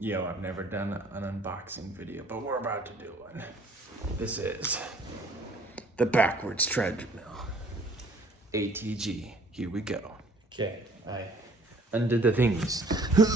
Yo, I've never done an unboxing video, but we're about to do one. This is the backwards treadmill. ATG. Here we go. Okay, I undid the things. Here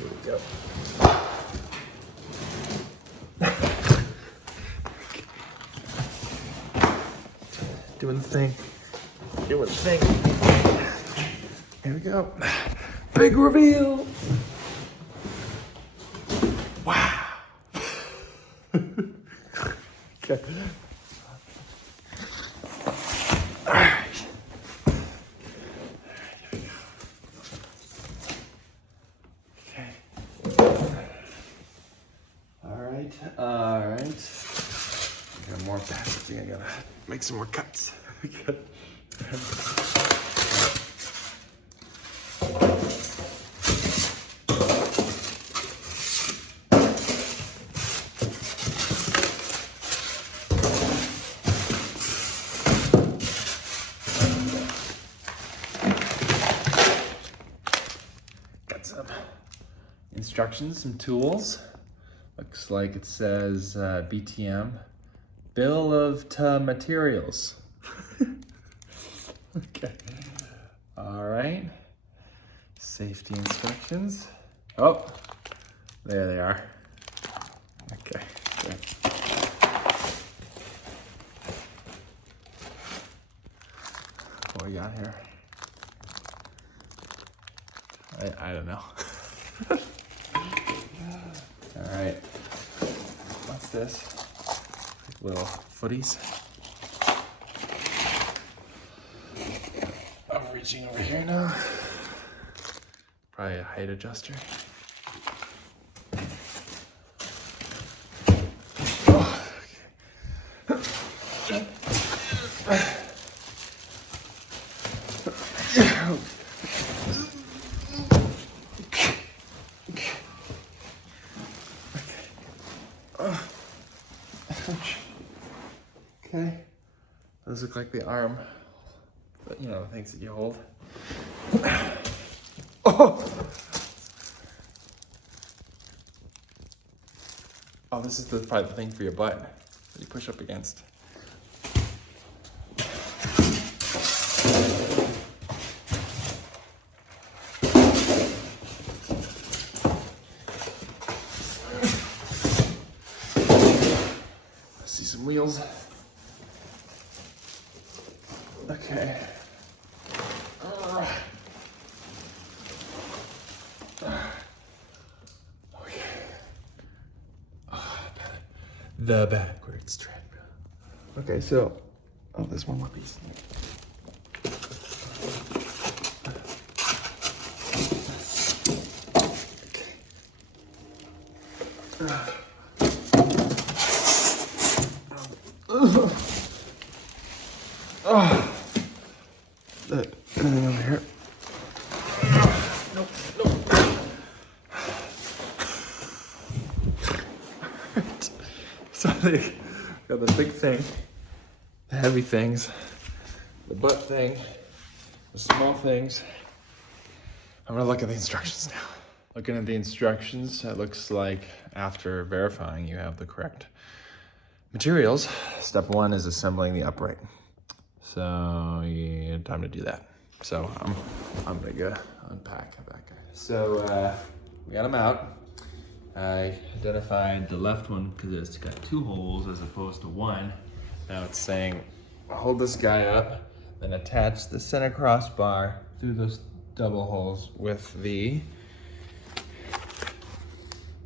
we go. Doing the thing. Doing the thing. Here we go. Big reveal. Wow. Okay. All right. Okay. All right. I got more packaging. I gotta make some more cuts. Got some instructions, some tools. Looks like it says BTM, Bill of Materials. Okay. All right. Safety instructions. Oh, there they are. Okay. Good. What we got here? I don't know. All right. What's this? Little footies. I'm reaching over here now. Probably a height adjuster. Oh, okay. Okay, those look like the arm, but you know, the things that you hold. Oh! Oh, this is probably the thing for your butt that you push up against. I see some wheels. Okay. Okay. The backwards treadmill. Okay, so, there's one more piece. Anything over here? Nope. Alright. So they got the big thing, the heavy things, the butt thing, the small things. I'm gonna look at the instructions now. Looking at the instructions, it looks like after verifying you have the correct materials, step one is assembling the upright. So yeah, time to do that. So I'm gonna go unpack that guy. So we got them out. I identified the left one because it's got 2 holes as opposed to 1. Now it's saying hold this guy up, then attach the center crossbar through those double holes with the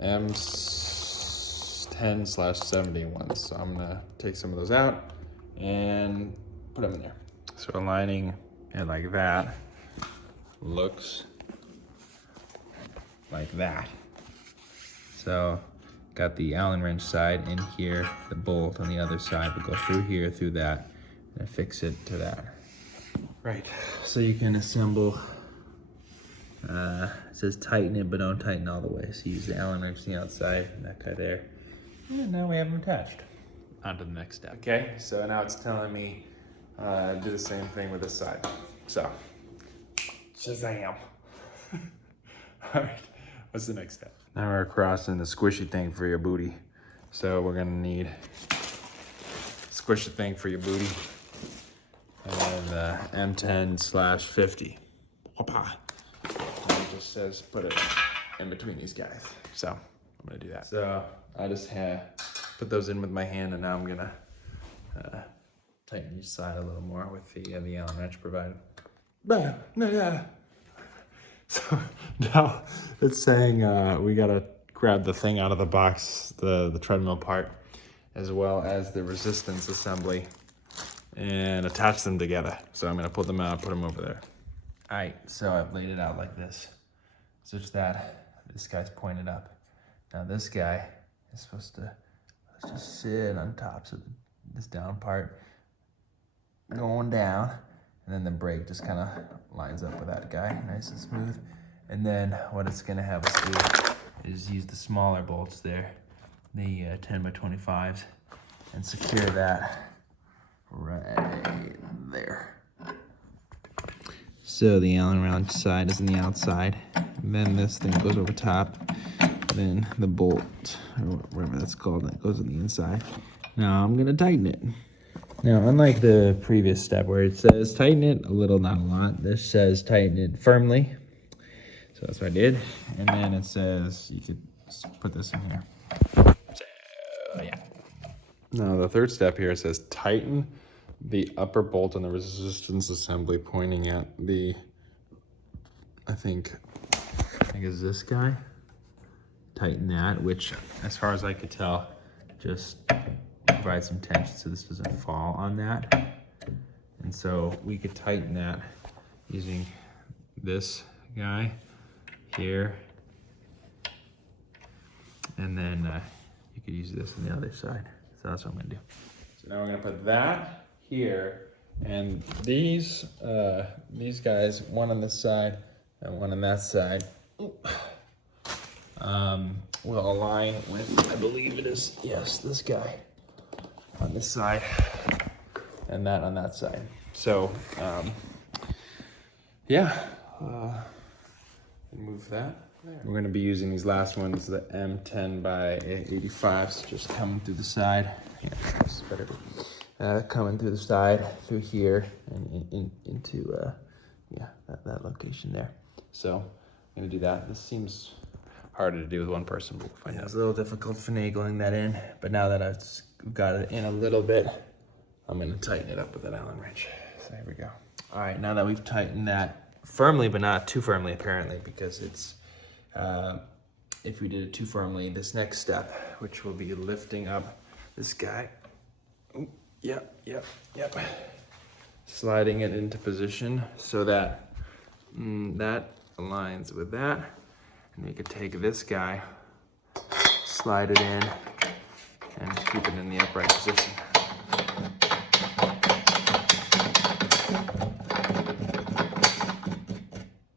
M10/70 ones. So I'm gonna take some of those out and put them in there. So aligning it like that looks like that. So got the Allen wrench side in here, the bolt on the other side will go through here, through that, and affix it to that. Right, so you can assemble, it says tighten it, but don't tighten all the way. So use the Allen wrench on the outside, and that guy there. And now we have them attached. On to the next step. Okay, so now it's telling me do the same thing with this side. So, Shazam. All right, what's the next step? Now we're crossing the squishy thing for your booty. So we're gonna need squishy thing for your booty. And M10/50. Whoopah. And it just says put it in between these guys. So I'm gonna do that. So I just put those in with my hand, and now I'm gonna tighten each side a little more with the Allen wrench provided. So now it's saying we gotta grab the thing out of the box, the treadmill part, as well as the resistance assembly, and attach them together. So I'm gonna pull them out, put them over there. All right, so I've laid it out like this, such that this guy's pointed up. Now this guy is supposed to just sit on top, so this down part going down, and then the brake just kind of lines up with that guy, nice and smooth. And then what it's gonna have us do is use the smaller bolts there, the 10x25s, and secure that right there. So the Allen wrench side is on the outside, and then this thing goes over top, then the bolt, or whatever that's called, that goes on the inside. Now I'm gonna tighten it. Now, unlike the previous step where it says tighten it a little, not a lot, this says tighten it firmly. So that's what I did. And then it says you could put this in here. So, yeah. Now, the third step here says tighten the upper bolt on the resistance assembly pointing at the, I think is this guy. Tighten that, which, as far as I could tell, just provide some tension so this doesn't fall on that. And so we could tighten that using this guy here, and then you could use this on the other side. So that's what I'm gonna do. So now we're gonna put that here, and these guys, one on this side and one on that side, will align with, I believe it is, yes, this guy on this side and that on that side. So yeah, move that there. We're going to be using these last ones, the M10x85s, just coming through the side. Yeah, this is better. Coming through the side, through here, and into that location there. So I'm going to do that. This seems harder to do with one person, but we'll find out. It's a little difficult finagling that in, but now that I've got it in a little bit, I'm gonna tighten it up with an Allen wrench. So here we go. All right, now that we've tightened that firmly, but not too firmly apparently, because it's, if we did it too firmly, this next step, which will be lifting up this guy. Ooh, yep. Sliding it into position so that that aligns with that. And you could take this guy, slide it in, and keep it in the upright position.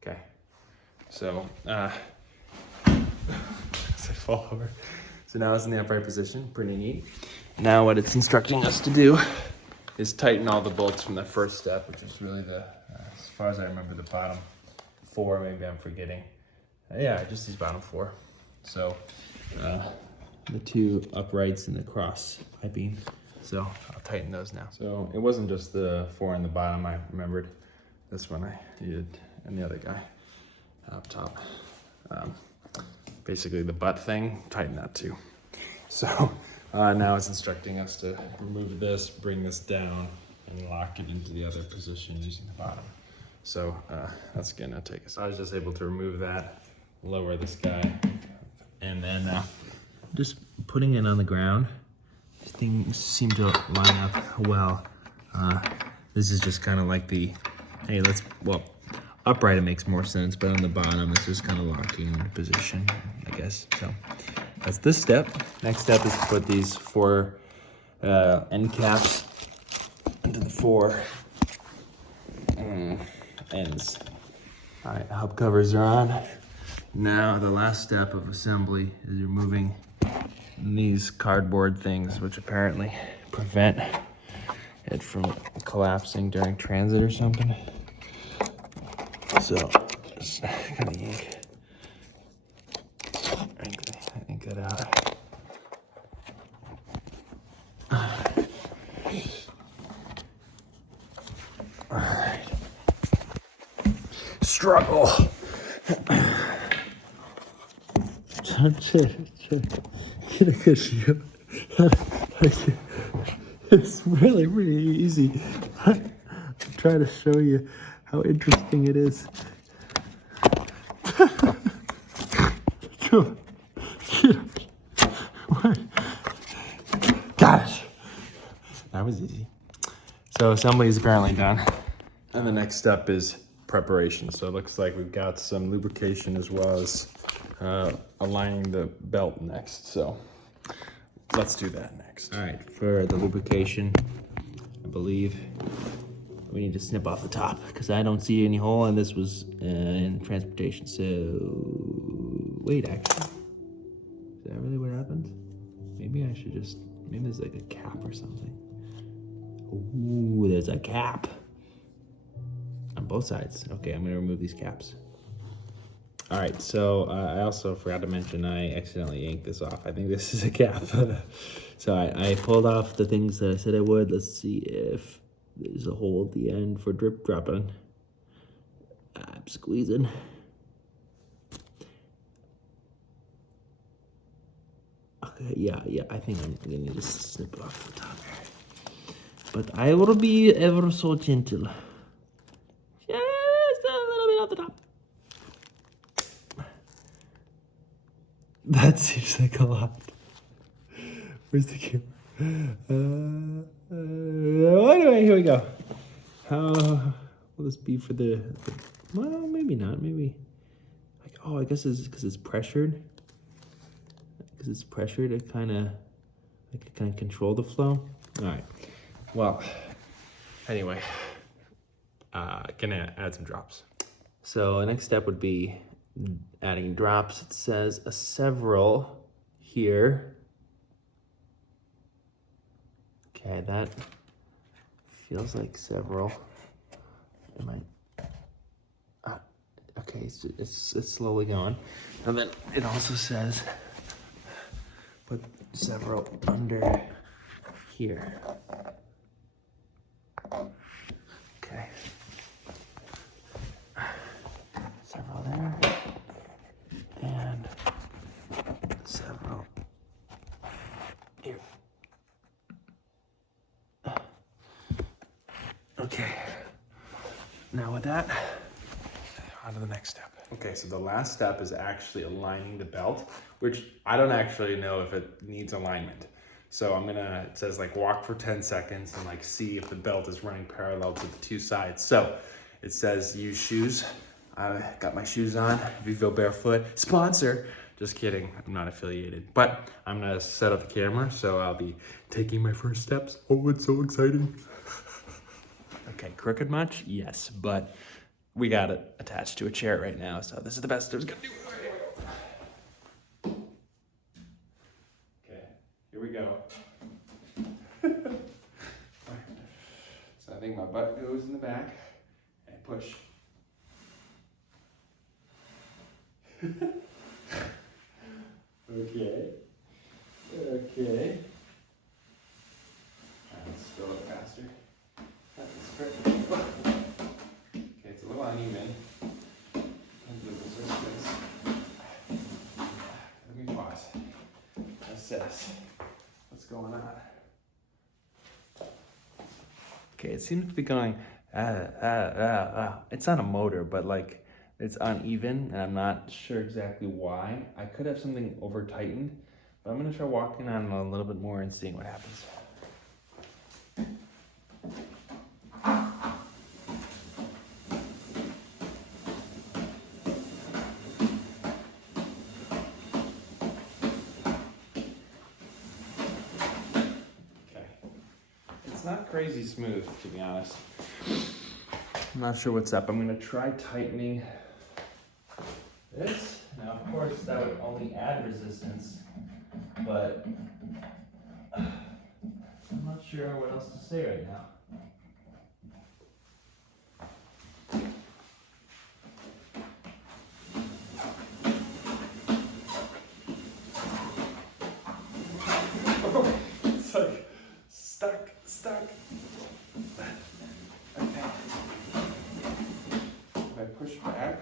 Okay, so as I fall over. So now it's in the upright position, pretty neat. Now what it's instructing us to do is tighten all the bolts from the first step, which is really the, as far as I remember, the bottom 4, maybe I'm forgetting. Yeah, just these bottom 4. So the 2 uprights and the cross piping. So I'll tighten those now. So it wasn't just the 4 on the bottom I remembered. This one I did, and the other guy up top. Basically the butt thing, tighten that too. So now it's instructing us to remove this, bring this down, and lock it into the other position using the bottom. So that's gonna take us. I was just able to remove that, lower this guy, and then just putting it on the ground. Things seem to line up well. This is just kind of like the, hey, upright it makes more sense, but on the bottom it's just kind of locking into position, I guess. So that's this step. Next step is to put these 4 end caps into the 4 ends. All right, hub covers are on. Now the last step of assembly is removing these cardboard things, which apparently prevent it from collapsing during transit or something. So just kind of yank struggle. It's really, really easy. I'm trying to show you how interesting it is. Got it. That was easy. So assembly is apparently done. And the next step is preparation. So it looks like we've got some lubrication as well as aligning the belt next. So let's do that next. All right, for the lubrication, I believe we need to snip off the top because I don't see any hole, and this was in transportation. So wait, actually, is that really what happened? Maybe I should just, maybe there's like a cap or something. Ooh, there's a cap on both sides. Okay, I'm gonna remove these caps. All right, so I also forgot to mention I accidentally yanked this off. I think this is a cap. So I pulled off the things that I said I would. Let's see if there's a hole at the end for drip dropping. I'm squeezing. Okay, yeah, I think I'm gonna need to snip it off the top here. But I will be ever so gentle. Just a little bit off the top. That seems like a lot. Where's the camera? Anyway, here we go. How will this be for the well, maybe not. Maybe. Like, oh, I guess it's because it's pressured. Because it's pressured, it kind of control the flow. All right. Well, anyway, gonna add some drops. So the next step would be adding drops. It says a several here. Okay, that feels like several. Am I? Okay, it's slowly going, and then it also says put several under here. Okay. Several there. And several here. Okay. Now with that, on to the next step. Okay, so the last step is actually aligning the belt, which I don't actually know if it needs alignment. So it says like walk for 10 seconds and like see if the belt is running parallel to the two sides. So it says use shoes. I got my shoes on, Vivo Barefoot, sponsor. Just kidding, I'm not affiliated. But I'm gonna set up the camera, so I'll be taking my first steps. Oh, it's so exciting. Okay, crooked much? Yes, but we got it attached to a chair right now, so this is the best I was gonna do. Okay, here we go. So I think my butt goes in the back and push. Okay. Let's go a little faster. That's perfect. Okay, it's a little uneven. Let me pause. Assess what's going on. Okay, it seems to be going. It's not a motor, but like it's uneven, and I'm not sure exactly why. I could have something over tightened, but I'm gonna try walking on it a little bit more and seeing what happens. Okay, it's not crazy smooth, to be honest. I'm not sure what's up. I'm gonna try tightening this. Now, of course, that would only add resistance, but I'm not sure what else to say right now. It's like stuck. Okay. If I push back,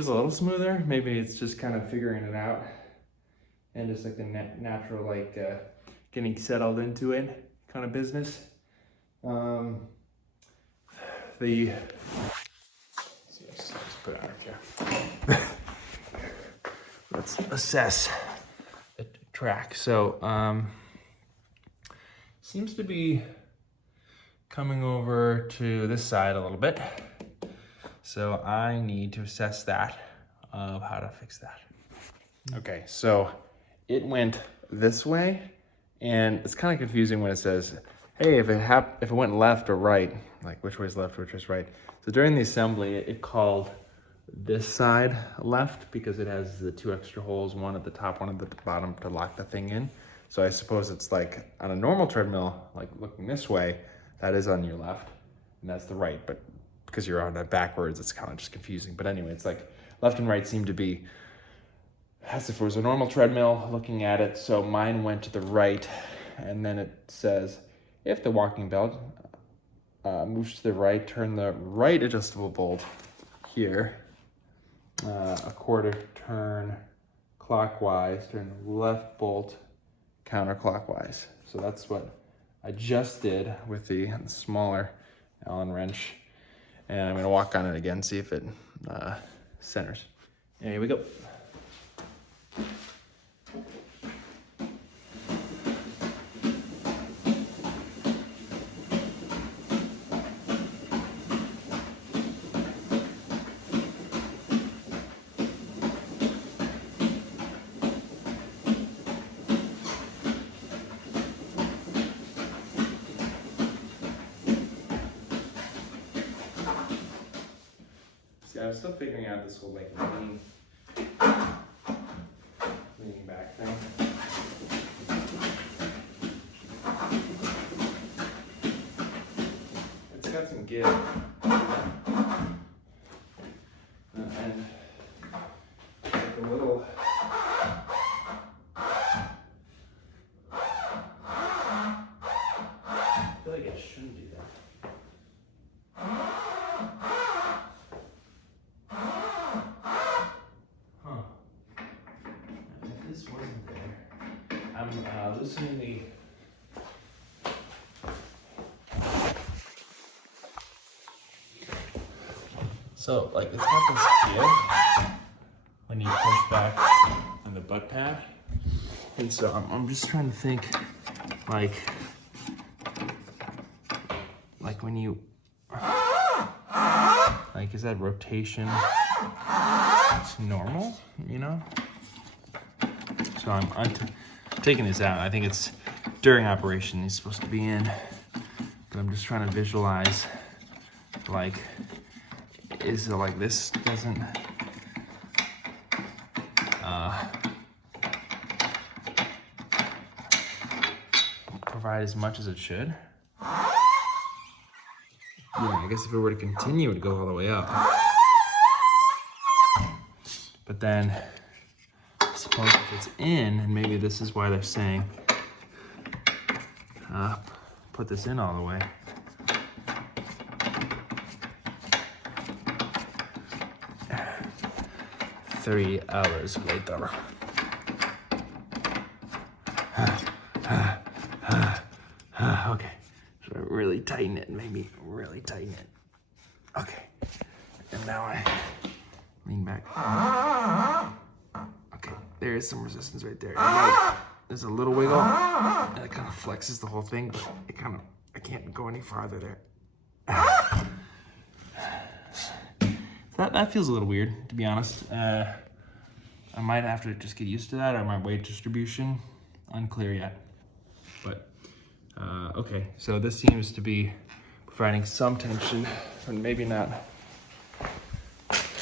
feels a little smoother. Maybe it's just kind of figuring it out and just like the natural, like getting settled into it kind of business. Let's put it on here. Let's assess the track. So seems to be coming over to this side a little bit. So I need to assess that of how to fix that. Okay, so it went this way, and it's kind of confusing when it says, hey, if it went left or right, like which way is left, which is right. So during the assembly, it called this side left because it has the 2 extra holes, one at the top, one at the bottom to lock the thing in. So I suppose it's like on a normal treadmill, like looking this way, that is on your left, and that's the right. But because you're on it backwards, it's kind of just confusing. But anyway, it's like left and right seem to be as if it was a normal treadmill looking at it. So mine went to the right, and then it says, if the walking belt moves to the right, turn the right adjustable bolt here, a quarter turn clockwise, turn the left bolt counterclockwise. So that's what I just did with the smaller Allen wrench. And I'm gonna walk on it again, see if it centers. And here we go. I'm still figuring out this whole like leaning back thing. It's got some give. And like a little I feel like it shouldn't do that. I'm loosening the so like it's got this give when you push back on the butt pad, and so I'm just trying to think like when you like is that rotation it's normal, you know? So I'm taking this out. I think it's during operation he's supposed to be in, but I'm just trying to visualize like is it like this doesn't provide as much as it should. Yeah, I guess if it were to continue, it would go all the way up. But then, I suppose if it's in, and maybe this is why they're saying, put this in all the way. Three hours later. Okay, so really tighten it, maybe really tighten it. Okay, and now I lean back. Okay, there is some resistance right there. There's a little wiggle, and it kind of flexes the whole thing, but I can't go any farther there. That feels a little weird, to be honest. I might have to just get used to that, or my weight distribution, unclear yet. But, okay, so this seems to be providing some tension, but maybe not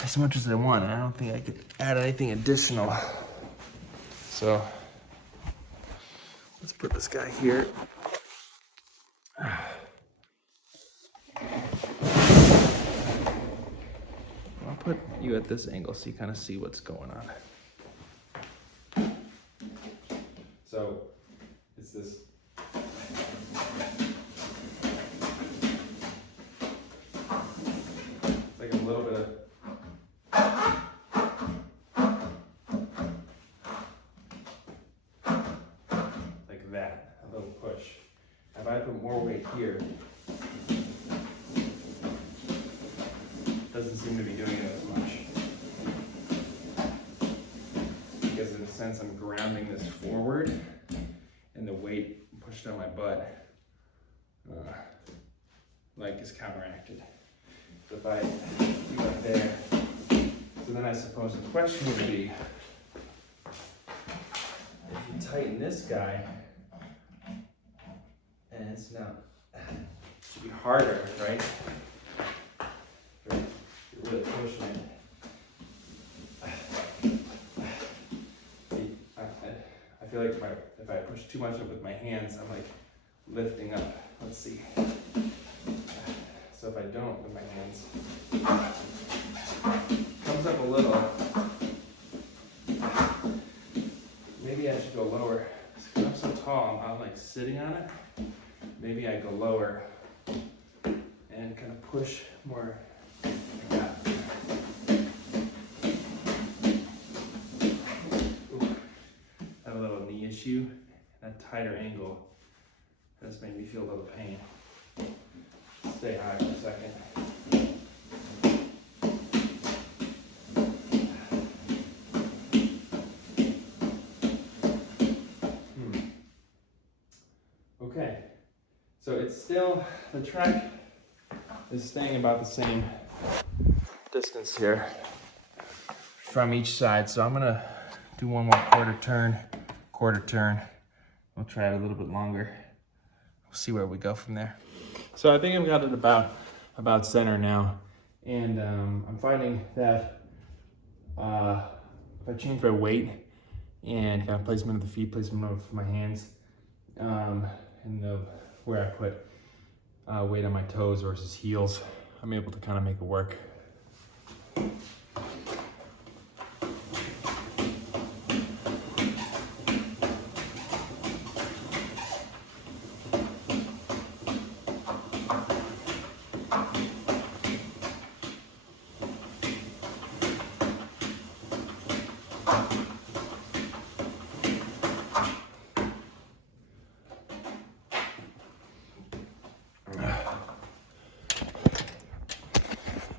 as much as I want. I don't think I could add anything additional. So, let's put this guy here. I'll put you at this angle so you kind of see what's going on. So, it's this. Like a little bit of here. Doesn't seem to be doing it as much. Because in a sense I'm grounding this forward and the weight pushed on my butt like is counteracted. So if I do it there, so then I suppose the question would be, if you tighten this guy, and it's now, it should be harder, right? You're really pushing it. See, I feel like if I push too much up with my hands, I'm like lifting up. Let's see. So if I don't with my hands, comes up a little. Maybe I should go lower. Because I'm so tall, I'm like sitting on it. Maybe I go lower and kind of push more like that. Ooh, I have a little knee issue. That tighter angle has made me feel a little pain. Stay high for a second. Okay, so it's still, the track is staying about the same distance here from each side. So I'm gonna do one more quarter turn. We'll try it a little bit longer. We'll see where we go from there. So I think I've got it about center now. And I'm finding that if I change my weight and kind of placement of the feet, placement of my hands, and where I put weight on my toes versus heels, I'm able to kind of make it work.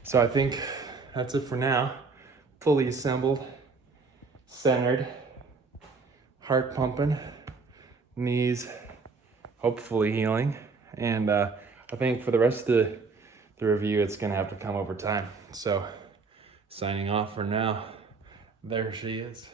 So I think that's it for now. Fully assembled, centered, heart pumping, knees hopefully healing. And I think for the rest of the review, it's gonna have to come over time. So signing off for now. There she is.